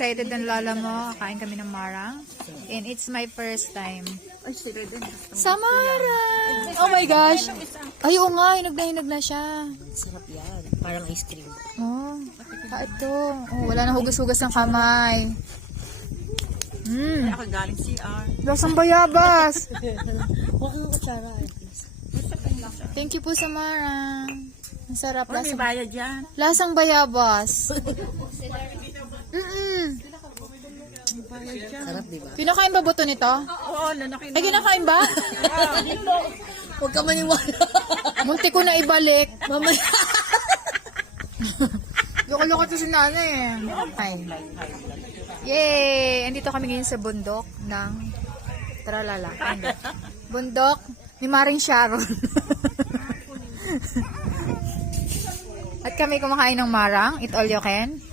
excited ng lola mo. Kain kami ng marang. And it's my first time. Ay, sila din. Samara! Oh my gosh! Ay, oo nga. Hinog na siya. Sarap yan. Parang ice cream. Oh, ito. Oh, wala na hugas-hugas ng kamay. Ako galing CR. Lasang bayabas. Huwag kang kutsara. Thank you po, Samara. Ang sarap. May bayad yan. Lasang bayabas. Sarap, di ba? Kinakain ba buto nito? Oo, lanakin Ay, kinakain ba? Huwag ka maniwala. Munti ko na ibalik. Mamaya. Loko-loko to si nanay eh. Ay. Yay! Andito kami ngayon sa bundok ng Tralala. Bundok ni Maring Sharon. At kami kumakain ng marang. Eat all you can.